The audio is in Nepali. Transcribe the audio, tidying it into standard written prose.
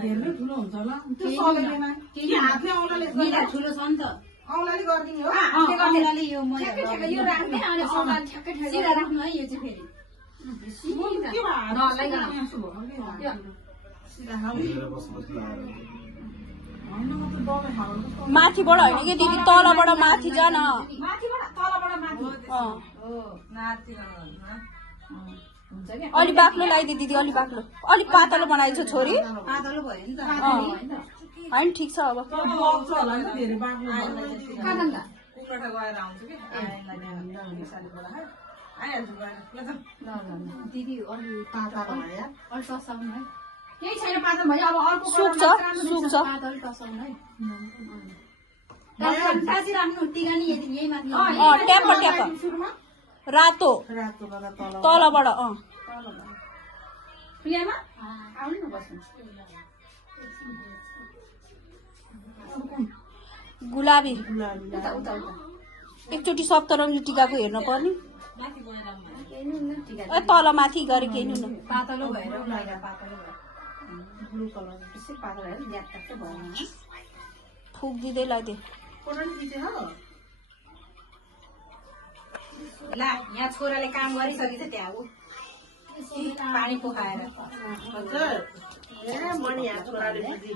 धेरै ठुलो हुन्छ ल त्यो सलेमा के हातले औलाले ठुलो छ नि त औलाले गर्दिने हो औलाले यो म यो राख्ने अनि औलाले ठ्याक्कै ठ्याक्कै सिधा राख्नु है यो चाहिँ फेरि के माथिबाट होइन कि दिदी तलबाट माथि जान माथिबाट तलबाट माथि अँ हो नाति हुन्छ के अलि बाक्लो लगाइदिए दिदी अलि बाक्लो अलिक पातलो बनाएछ छोरी पातलो भयो नि त होइन ठिक छ अब बग्छ होला नि धेरै बाक्लो काटन्दा कुखुरा गएर आउँछ कि आइहाल्छु गएर ल दिदी अलि पातलो भयो अलि टसाउनु है केही छैन पातलो भयो अब अर्को सुक्छ सुक्छ पातलो टसाउनु है काँची राख्नु टिका नि यही माथि अँ ट्याप ट्याप रातो रातो वाला तल तलबाट अँ प्रियामा आउनु न बस्नु गुलाबी उता उता उता एकचोटि सप्तरङ्गी टिकाको हेर्न पर्ने ए तल माथि गरे केही न पातलो भएर लगाएर पातलो भयो ब्लू कलर बेसी पातलो भएर ज्यादा चाहिँ भएन फुक दिँदै लगाइदिए कोरानी दिते हो ला यहाँ छोराले काम गरिसकेछ त्यहाँ ऊ पानी पोखाएर हजुर ए मनी यहाँ छोराले बुझी